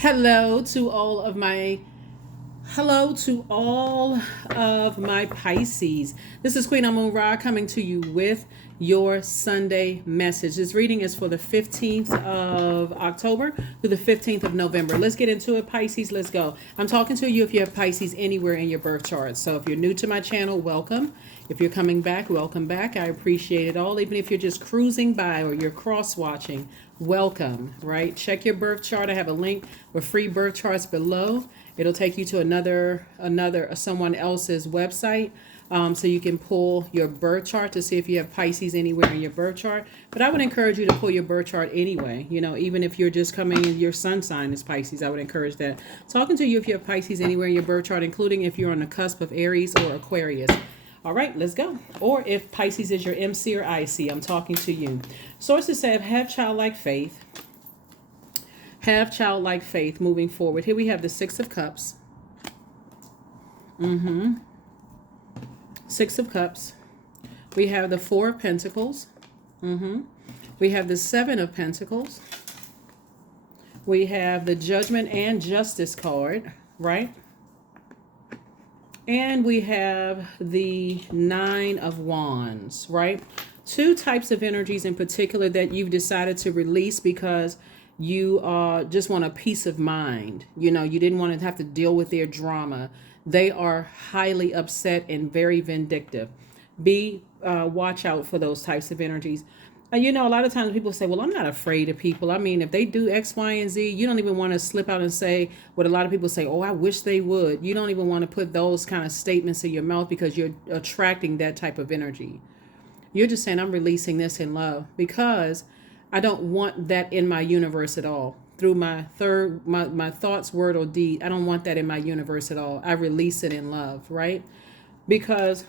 Hello to all of my Hello to all of my Pisces. This is Queen Amun Ra coming to you with your Sunday message. This reading is for the 15th of October through the 15th of November. Let's get into it, Pisces. Let's go. I'm talking to you if you have Pisces anywhere in your birth chart. So if you're new to my channel, welcome. If you're coming back, welcome back. I appreciate it all. Even if you're just cruising by or you're cross-watching, welcome, right? Check your birth chart. I have a link with free birth charts below. It'll take you to another someone else's website, so you can pull your birth chart to see if you have Pisces anywhere in your birth chart. But I would encourage you to pull your birth chart anyway. You know, even if you're just coming in, your sun sign is Pisces. I would encourage that. Talking to you if you have Pisces anywhere in your birth chart, including if you're on the cusp of Aries or Aquarius. All right, let's go. Or if Pisces is your MC or IC, I'm talking to you. Sources say have childlike faith. Have childlike faith moving forward. Here we have the Six of Cups. Six of Cups. We have the Four of Pentacles. We have the Seven of Pentacles. We have the Judgment and Justice card, right? And we have the Nine of Wands, right? Two types of energies in particular that you've decided to release because you just want a peace of mind. You know, you didn't want to have to deal with their drama. They are highly upset and very vindictive. Watch out for those types of energies. You know, a lot of times people say, well, I'm not afraid of people. I mean, if they do X, Y, and Z, you don't even want to slip out and say what a lot of people say, oh, I wish they would. You don't even want to put those kind of statements in your mouth because you're attracting that type of energy. You're just saying, I'm releasing this in love because I don't want that in my universe at all. Through my thoughts, word, or deed, I don't want that in my universe at all. I release it in love, right? Because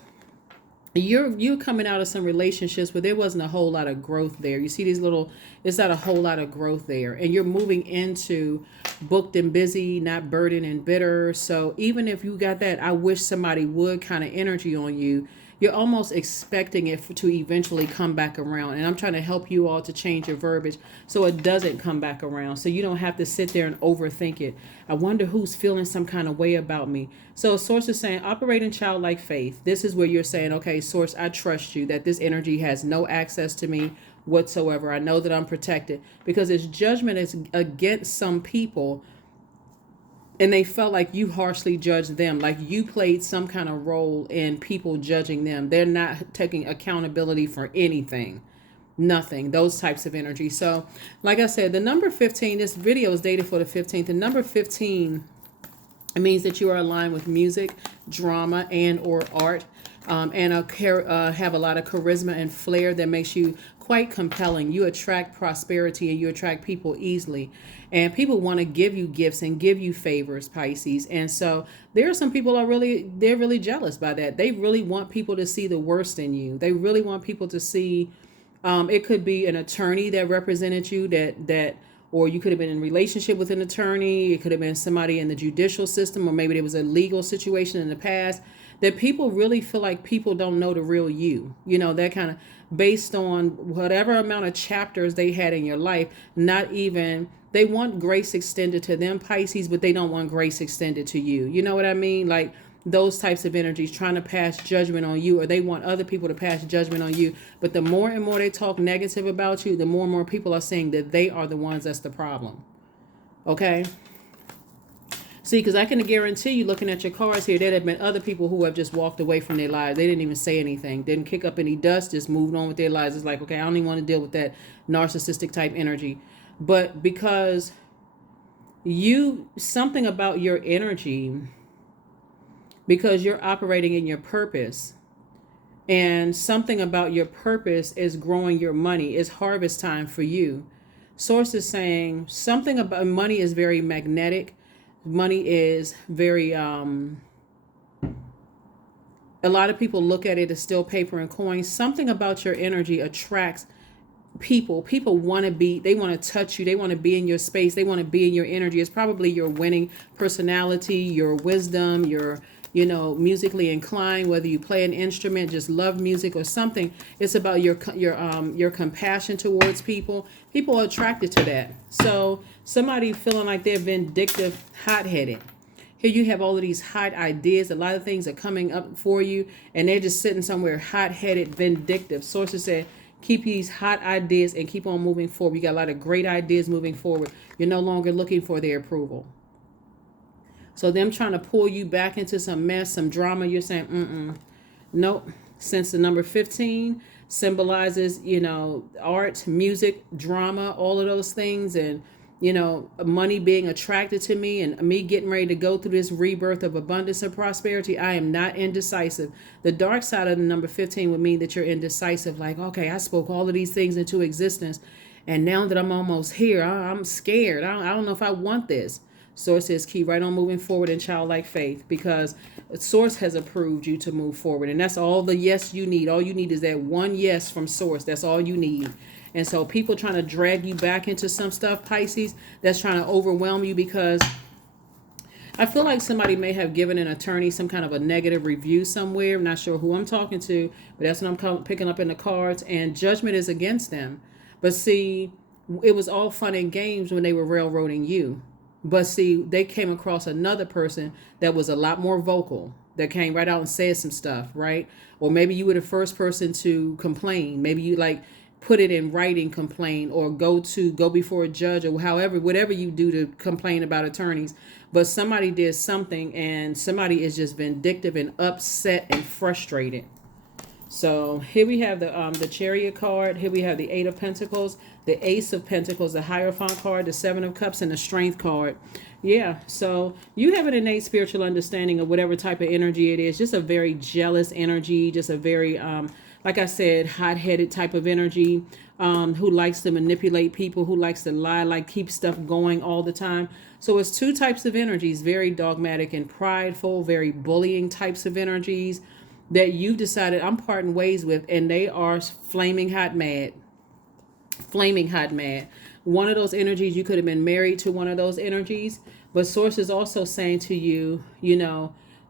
you're coming out of some relationships where there wasn't a whole lot of growth there. You see it's not a whole lot of growth there. And you're moving into booked and busy, not burdened and bitter. So even if you got that, I wish somebody would kind of energy on you, you're almost expecting it to eventually come back around. And I'm trying to help you all to change your verbiage so it doesn't come back around. So you don't have to sit there and overthink it. I wonder who's feeling some kind of way about me. So Source is saying, operate in childlike faith. This is where you're saying, okay, Source, I trust you that this energy has no access to me whatsoever. I know that I'm protected because its judgment is against some people. And they felt like you harshly judged them, like you played some kind of role in people judging them. They're not taking accountability for anything, nothing, those types of energy. So like I said, the number 15, this video is dated for the 15th. The number 15, it means that you are aligned with music, drama, and or art, and have a lot of charisma and flair that makes you quite compelling. You attract prosperity and you attract people easily. And people want to give you gifts and give you favors, Pisces. And so there are some people they're really jealous by that. They really want people to see the worst in you. They really want people to see, it could be an attorney that represented you or you could have been in a relationship with an attorney. It could have been somebody in the judicial system, or maybe there was a legal situation in the past that people really feel like people don't know the real you. You know, that kind of based on whatever amount of chapters they had in your life, they want grace extended to them, Pisces, but they don't want grace extended to you. You know what I mean? Like those types of energies trying to pass judgment on you, or they want other people to pass judgment on you. But the more and more they talk negative about you, the more and more people are saying that they are the ones that's the problem. Okay? See, because I can guarantee you, looking at your cards here, there have been other people who have just walked away from their lives. They didn't even say anything, didn't kick up any dust, just moved on with their lives. It's like, okay, I don't even want to deal with that narcissistic type energy. But because something about your energy, because you're operating in your purpose, and something about your purpose is growing your money, is harvest time for you. Source is saying something about money is very magnetic. Money is very, a lot of people look at it as still paper and coins. Something about your energy attracts people. People they want to touch you. They want to be in your space. They want to be in your energy. It's probably your winning personality, your wisdom, your musically inclined, whether you play an instrument, just love music or something. It's about your compassion towards people. People are attracted to that. So somebody feeling like they're vindictive, hot-headed. Here you have all of these hot ideas. A lot of things are coming up for you, and they're just sitting somewhere hot-headed, vindictive. Sources said, keep these hot ideas and keep on moving forward. You got a lot of great ideas moving forward. You're no longer looking for their approval. So them trying to pull you back into some mess, some drama, you're saying, nope. Since the number 15 symbolizes, art, music, drama, all of those things, and money being attracted to me and me getting ready to go through this rebirth of abundance and prosperity, I am not indecisive. The dark side of the number 15 would mean that you're indecisive. Like, okay, I spoke all of these things into existence, and now that I'm almost here, I'm scared. I don't know if I want this. Source says keep right on moving forward in childlike faith, because Source has approved you to move forward. And that's all the yes you need. All you need is that one yes from Source. That's all you need. And so people trying to drag you back into some stuff, Pisces, that's trying to overwhelm you, because I feel like somebody may have given an attorney some kind of a negative review somewhere. I'm not sure who I'm talking to, but that's what I'm picking up in the cards. And judgment is against them. But see, it was all fun and games when they were railroading you. But see, they came across another person that was a lot more vocal, that came right out and said some stuff, right? Or maybe you were the first person to complain. Maybe you put it in writing, complain, or go before a judge, or whatever you do to complain about attorneys. But somebody did something, and somebody is just vindictive and upset and frustrated. So here we have the Chariot card. Here we have the 8 of Pentacles, the Ace of Pentacles, the Hierophant card, the 7 of Cups, and the Strength card. Yeah, so you have an innate spiritual understanding of whatever type of energy it is. Just a very jealous energy, just a very like I said, hot-headed type of energy, who likes to manipulate people, who likes to lie, keep stuff going all the time. So it's 2 types of energies, very dogmatic and prideful, very bullying types of energies that you've decided I'm parting ways with, and they are flaming hot mad. Flaming hot mad. One of those energies, you could have been married to one of those energies, but Source is also saying to you,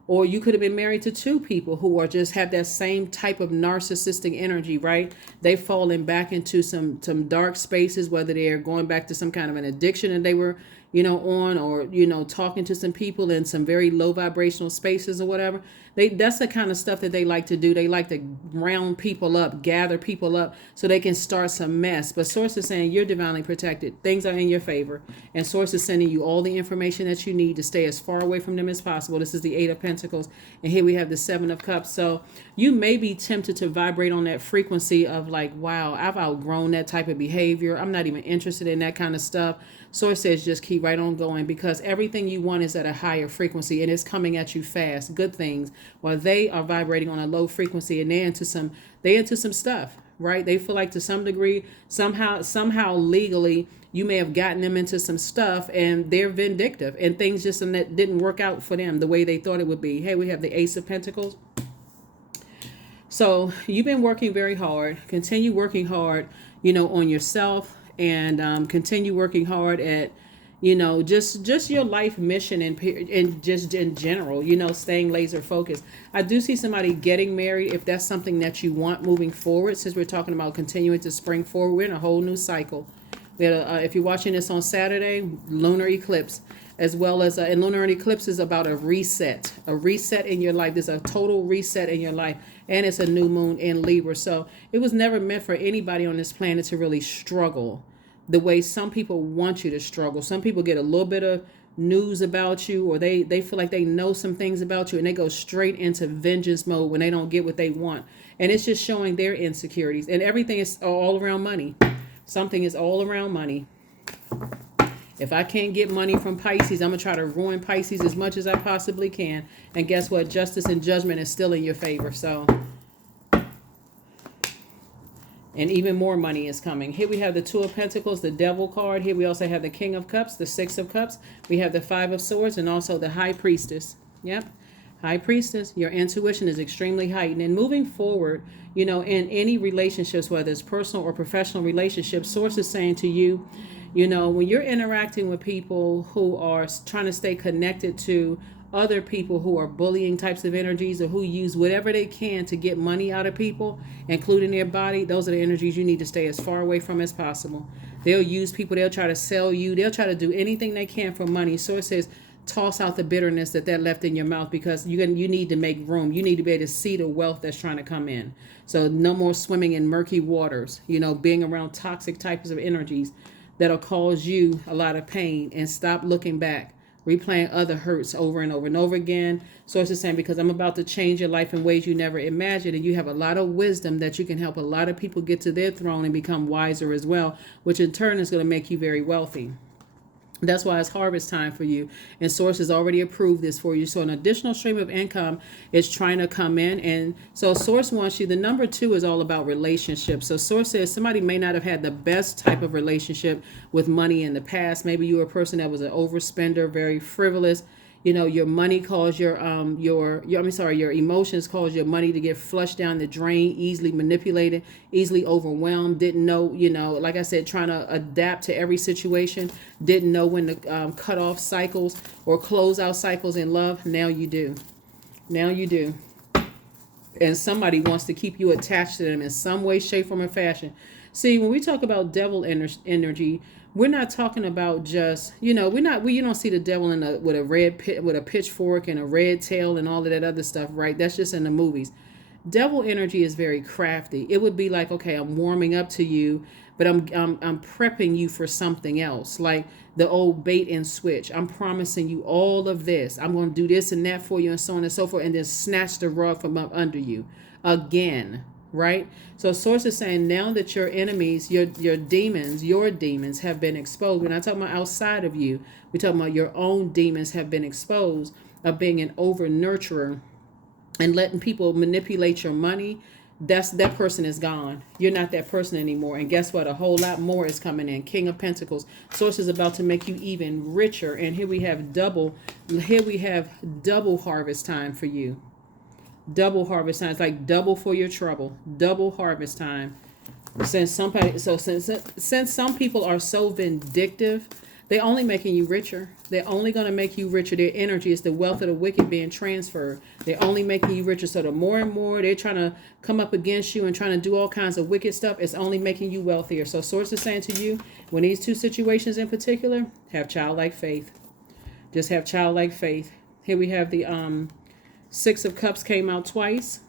or you could have been married to 2 people who are just have that same type of narcissistic energy, right? They've fallen back into some dark spaces, whether they're going back to some kind of an addiction that they were, on, or, talking to some people in some very low vibrational spaces or whatever. That's the kind of stuff that they like to do. They like to round people up, gather people up so they can start some mess. But Source is saying you're divinely protected. Things are in your favor. And Source is sending you all the information that you need to stay as far away from them as possible. This is the 8 of Pentacles. And here we have the 7 of Cups. So you may be tempted to vibrate on that frequency of wow, I've outgrown that type of behavior. I'm not even interested in that kind of stuff. Source says just keep right on going, because everything you want is at a higher frequency and it's coming at you fast. Good things, while they are vibrating on a low frequency, and they're into some stuff, right? They feel like to some degree, somehow legally, you may have gotten them into some stuff, and they're vindictive, and things just didn't work out for them the way they thought it would be. Hey, we have the Ace of Pentacles. So you've been working very hard. Continue working hard, on yourself. And continue working hard at, just your life mission and just in general, staying laser focused. I do see somebody getting married, if that's something that you want moving forward, since we're talking about continuing to spring forward. We're in a whole new cycle. We had if you're watching this on Saturday, lunar eclipse, as well as and lunar eclipse is about a reset in your life. There's a total reset in your life, and it's a new moon in Libra. So it was never meant for anybody on this planet to really struggle the way some people want you to struggle. Some people get a little bit of news about you, or they feel like they know some things about you, and they go straight into vengeance mode when they don't get what they want. And it's just showing their insecurities, and everything is all around money. Something is all around money. If I can't get money from Pisces, I'm going to try to ruin Pisces as much as I possibly can. And guess what? Justice and judgment is still in your favor. So, and even more money is coming. Here we have the 2 of Pentacles, the Devil card. Here we also have the King of Cups, the 6 of Cups. We have the 5 of Swords, and also the High Priestess. Yep. High Priestess, your intuition is extremely heightened. And moving forward, in any relationships, whether it's personal or professional relationships, Source is saying to you, when you're interacting with people who are trying to stay connected to other people who are bullying types of energies or who use whatever they can to get money out of people, including their body, those are the energies you need to stay as far away from as possible. They'll use people, they'll try to sell you, they'll try to do anything they can for money. So it says, toss out the bitterness that left in your mouth, because you need to make room. You need to be able to see the wealth that's trying to come in. So no more swimming in murky waters, being around toxic types of energies that'll cause you a lot of pain, and stop looking back, replaying other hurts over and over and over again. So it's the same, because I'm about to change your life in ways you never imagined, and you have a lot of wisdom that you can help a lot of people get to their throne and become wiser as well, which in turn is going to make you very wealthy. That's why it's harvest time for you. And Source has already approved this for you. So an additional stream of income is trying to come in. And so Source wants you. The number 2 is all about relationships. So Source says somebody may not have had the best type of relationship with money in the past. Maybe you were a person that was an overspender, very frivolous. Your money caused your emotions caused your money to get flushed down the drain, easily manipulated, easily overwhelmed, didn't know, like I said, trying to adapt to every situation, didn't know when to cut off cycles or close out cycles in love. Now you do. Now you do. And somebody wants to keep you attached to them in some way, shape, form, or fashion. See, when we talk about devil energy, we're not talking about just, you don't see the devil with a pitchfork and a red tail and all of that other stuff, right? That's just in the movies. Devil energy is very crafty. It would be like, okay, I'm warming up to you, but I'm prepping you for something else, like the old bait and switch. I'm promising you all of this. I'm going to do this and that for you, and so on and so forth, and then snatch the rug from up under you again. Right? So Source is saying now that your enemies, your demons have been exposed. We're not talking about outside of you. We're talking about your own demons have been exposed of being an over nurturer and letting people manipulate your money. That person is gone. You're not that person anymore. And guess what? A whole lot more is coming in. King of Pentacles. Source is about to make you even richer. And here we have double harvest time for you. Double harvest time. It's like double for your trouble. Double harvest time. Since some people are so vindictive, they're only making you richer. They're only going to make you richer. Their energy is the wealth of the wicked being transferred. They're only making you richer. So the more and more they're trying to come up against you and trying to do all kinds of wicked stuff, it's only making you wealthier. So Source is saying to you, when these two situations in particular, have childlike faith. Just have childlike faith. Here we have the 6 of Cups came out twice.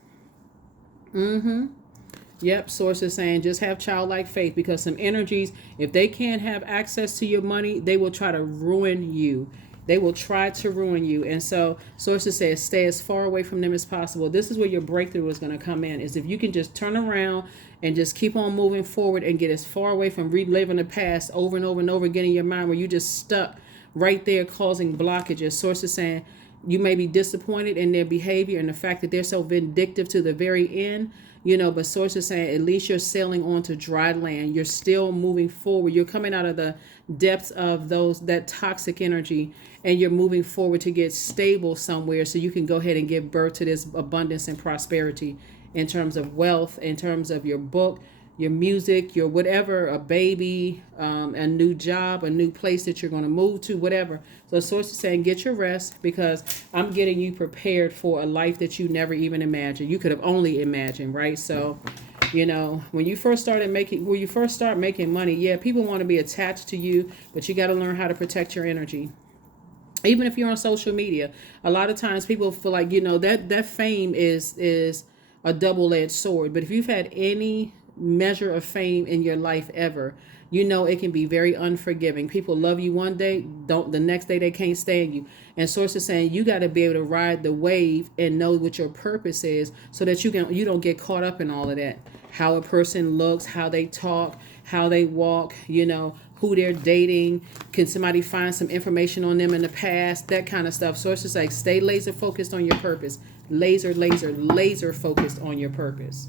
Yep, Source is saying just have childlike faith, because some energies, if they can't have access to your money, they will try to ruin you. They will try to ruin you. And so Source says stay as far away from them as possible. This is where your breakthrough is going to come in, is if you can just turn around and just keep on moving forward and get as far away from reliving the past over and over and over again in your mind, where you just stuck right there causing blockages. Source is saying you may be disappointed in their behavior and the fact that they're so vindictive to the very end, but Source is saying at least you're sailing onto dry land. You're still moving forward. You're coming out of the depths of that toxic energy, and you're moving forward to get stable somewhere so you can go ahead and give birth to this abundance and prosperity in terms of wealth, in terms of your book, your music, your whatever, a baby, a new job, a new place that you're going to move to, whatever. So Source is saying get your rest, because I'm getting you prepared for a life that you never even imagined. You could have only imagined, right? So, when you first start making money, yeah, people want to be attached to you, but you got to learn how to protect your energy. Even if you're on social media, a lot of times people feel like, that fame is a double-edged sword. But if you've had any measure of fame in your life ever, it can be very unforgiving. People love you one day, the next day they can't stand you. And Source is saying you got to be able to ride the wave and know what your purpose is, so that you don't get caught up in all of that. How a person looks, how they talk, how they walk, who they're dating. Can somebody find some information on them in the past? That kind of stuff. Source is like stay laser focused on your purpose. Laser focused on your purpose.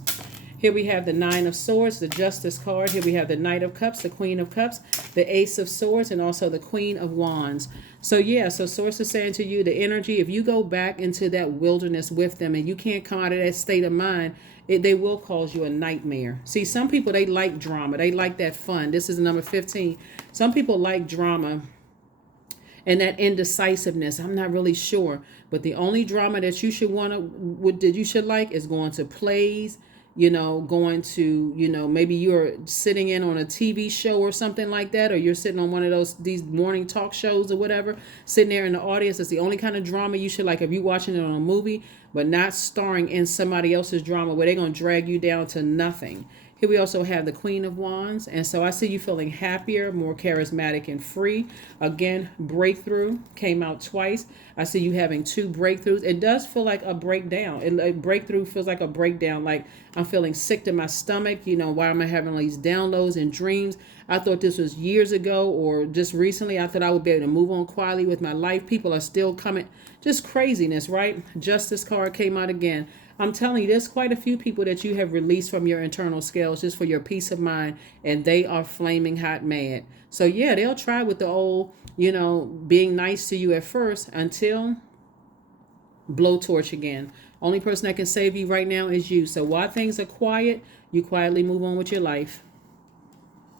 Here we have the 9 of Swords, the Justice card. Here we have the Knight of Cups, the Queen of Cups, the Ace of Swords, and also the Queen of Wands. So Source is saying to you, the energy, if you go back into that wilderness with them and you can't come out of that state of mind, they will cause you a nightmare. See, some people, they like drama. They like that fun. This is number 15. Some people like drama. And that indecisiveness, I'm not really sure. But the only drama that you should that you should like is going to plays, going to, maybe you're sitting in on a TV show or something like that, or you're sitting on one of these morning talk shows or whatever, sitting there in the audience. It's the only kind of drama you should like if you're watching it on a movie, but not starring in somebody else's drama where they're going to drag you down to nothing. Here we also have the Queen of Wands. And so I see you feeling happier, more charismatic and free. Again, breakthrough came out twice. I see you having 2 breakthroughs. It does feel like a breakdown. A breakthrough feels like a breakdown. Like I'm feeling sick to my stomach. Why am I having these downloads and dreams? I thought this was years ago or just recently. I thought I would be able to move on quietly with my life. People are still coming. Just craziness, right? Justice card came out again. I'm telling you, there's quite a few people that you have released from your internal scales just for your peace of mind, and they are flaming hot mad. So yeah, they'll try with the old, being nice to you at first until blowtorch again. Only person that can save you right now is you. So while things are quiet, you quietly move on with your life.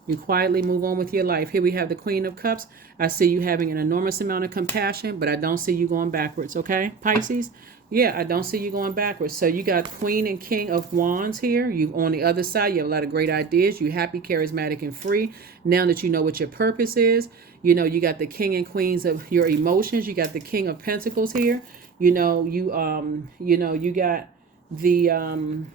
You quietly move on with your life. Here we have the Queen of Cups. I see you having an enormous amount of compassion, but I don't see you going backwards, okay, Pisces? Yeah, I don't see you going backwards. So you got Queen and King of Wands here. You on the other side, you have a lot of great ideas. You're happy, charismatic, and free. Now that you know what your purpose is, you got the King and Queens of your emotions. You got the King of Pentacles here. You got the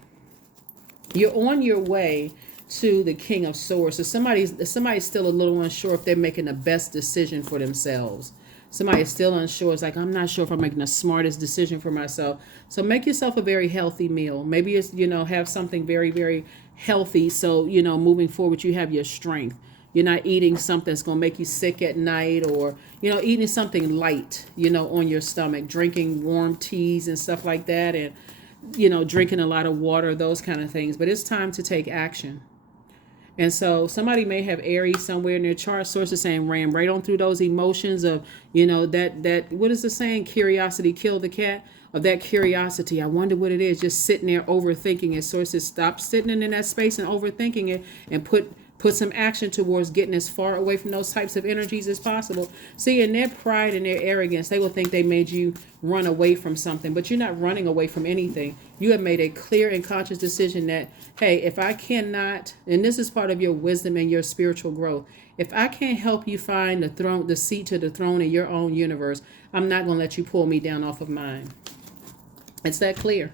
you're on your way to the King of Swords. So somebody's still a little unsure if they're making the best decision for themselves. Somebody is still unsure. It's like, I'm not sure if I'm making the smartest decision for myself. So make yourself a very healthy meal. Maybe it's, have something very, very healthy. So, moving forward, you have your strength. You're not eating something that's going to make you sick at night, or, eating something light, on your stomach, drinking warm teas and stuff like that. And, drinking a lot of water, those kind of things. But it's time to take action. And so somebody may have Aries somewhere in their chart. Sources saying ran right on through those emotions of, that what is the saying? Curiosity killed the cat. Of that curiosity, I wonder what it is. Just sitting there overthinking it. Sources stop sitting in that space and overthinking it, and put some action towards getting as far away from those types of energies as possible. See, in their pride and their arrogance, they will think they made you run away from something, but you're not running away from anything. You have made a clear and conscious decision that, hey, if I cannot, and this is part of your wisdom and your spiritual growth, if I can't help you find the seat to the throne in your own universe, I'm not going to let you pull me down off of mine. It's that clear.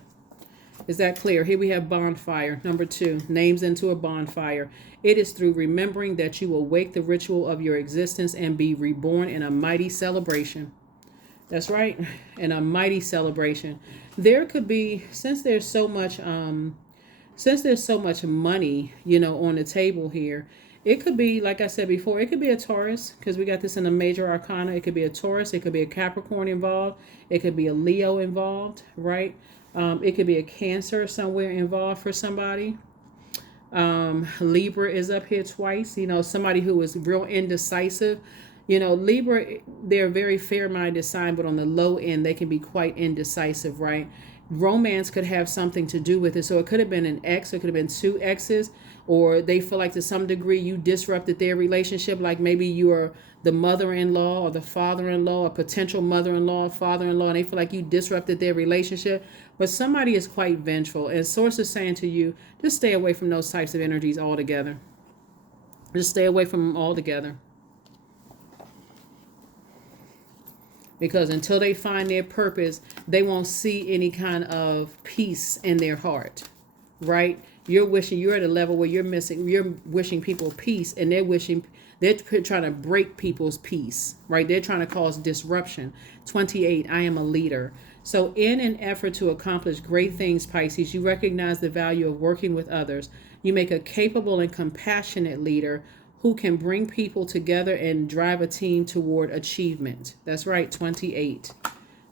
Is that clear? Here we have bonfire. Number 2, names into a bonfire. It is through remembering that you will wake the ritual of your existence and be reborn in a mighty celebration. That's right. In a mighty celebration. There could be, since there's so much money, on the table here, it could be, like I said before, it could be a Taurus, because we got this in a major arcana. It could be a Taurus. It could be a Capricorn involved. It could be a Leo involved, right? It could be a Cancer somewhere involved for somebody. Libra is up here twice. Somebody who is real indecisive. Libra, they're a very fair-minded sign, but on the low end, they can be quite indecisive, right? Romance could have something to do with it. So it could have been an ex, it could have been 2 exes, or they feel like to some degree you disrupted their relationship. Like maybe you are the mother-in-law or the father-in-law, or potential mother-in-law, father-in-law, and they feel like you disrupted their relationship. But somebody is quite vengeful, and source is saying to you, just stay away from those types of energies altogether. Just stay away from them altogether. Because until they find their purpose, they won't see any kind of peace in their heart, right? You're at a level where you're wishing people peace, and they're trying to break people's peace, right? They're trying to cause disruption. 28, I am a leader. So in an effort to accomplish great things, Pisces, you recognize the value of working with others. You make a capable and compassionate leader who can bring people together and drive a team toward achievement. That's right, 28.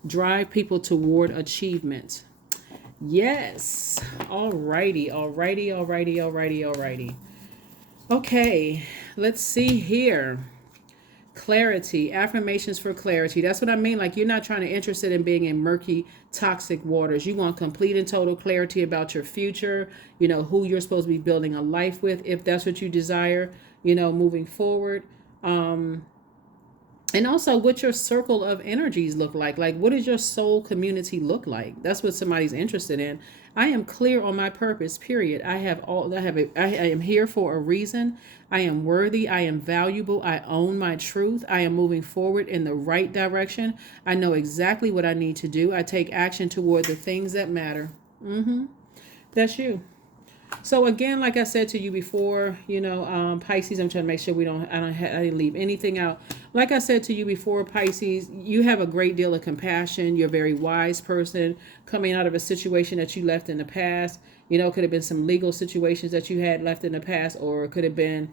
Drive people toward achievement. Yes. Alrighty. Okay, let's see here. Clarity, affirmations for clarity. That's what I mean. Like, you're not interested in being in murky, toxic waters. You want complete and total clarity about your future, who you're supposed to be building a life with, if that's what you desire, moving forward. And also what your circle of energies look like. Like, what does your soul community look like? That's what somebody's interested in. I am clear on my purpose, period. I am here for a reason. I am worthy. I am valuable. I own my truth. I am moving forward in the right direction. I know exactly what I need to do. I take action toward the things that matter. That's you. So again, like I said to you before, Pisces, I'm trying to make sure I didn't leave anything out. Like I said to you before, Pisces, you have a great deal of compassion. You're a very wise person coming out of a situation that you left in the past. It could have been some legal situations that you had left in the past, or it could have been,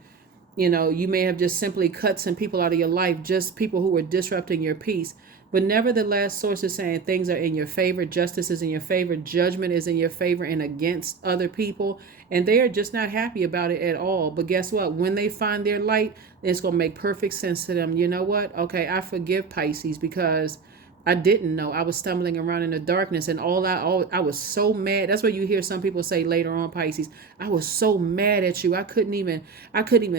you may have just simply cut some people out of your life, just people who were disrupting your peace. But nevertheless, sources saying things are in your favor, justice is in your favor, judgment is in your favor and against other people. And they are just not happy about it at all. But guess what? When they find their light, it's going to make perfect sense to them. You know what? Okay, I forgive Pisces because I didn't know. I was stumbling around in the darkness, and I was so mad. That's what you hear some people say later on, Pisces. I was so mad at you. I couldn't even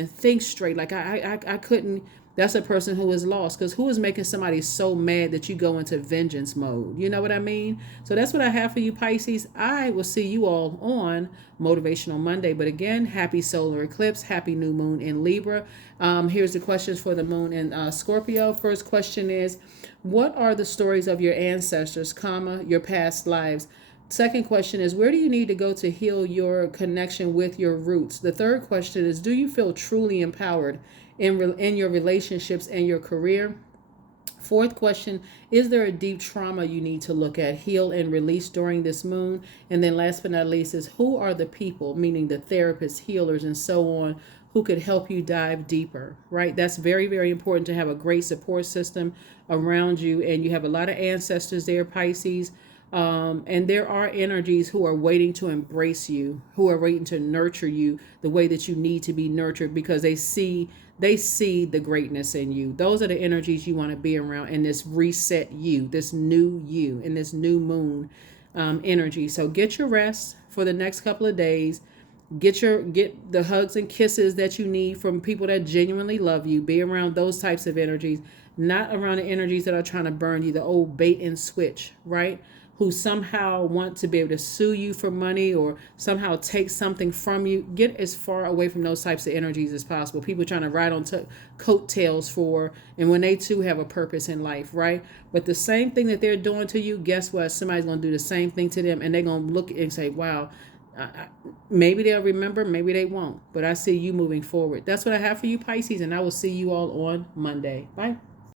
think straight. Like I couldn't. That's a person who is lost, because who is making somebody so mad that you go into vengeance mode? You know what I mean? So that's what I have for you, Pisces. I will see you all on Motivational Monday. But again, happy solar eclipse, happy new moon in Libra. Here's the questions for the moon in Scorpio. First question is, what are the stories of your ancestors, your past lives? Second question is, where do you need to go to heal your connection with your roots? The third question is, do you feel truly empowered in your relationships and your career? Fourth question, is there a deep trauma you need to look at, heal, and release during this moon? And then last but not least is, who are the people, meaning the therapists, healers, and so on, who could help you dive deeper, right? That's very, very important to have a great support system around you. And you have a lot of ancestors there, Pisces. And there are energies who are waiting to embrace you, who are waiting to nurture you the way that you need to be nurtured, because they see the greatness in you. Those are the energies you want to be around in this reset you, this new you, in this new moon energy. So get your rest for the next couple of days. Get the hugs and kisses that you need from people that genuinely love you. Be around those types of energies, not around the energies that are trying to burn you, the old bait and switch, right? Who somehow want to be able to sue you for money or somehow take something from you. Get as far away from those types of energies as possible. People trying to ride on coattails and when they too have a purpose in life, right? But the same thing that they're doing to you, guess what? Somebody's going to do the same thing to them, and they're going to look and say, wow, maybe they'll remember, maybe they won't. But I see you moving forward. That's what I have for you, Pisces, and I will see you all on Monday. Bye.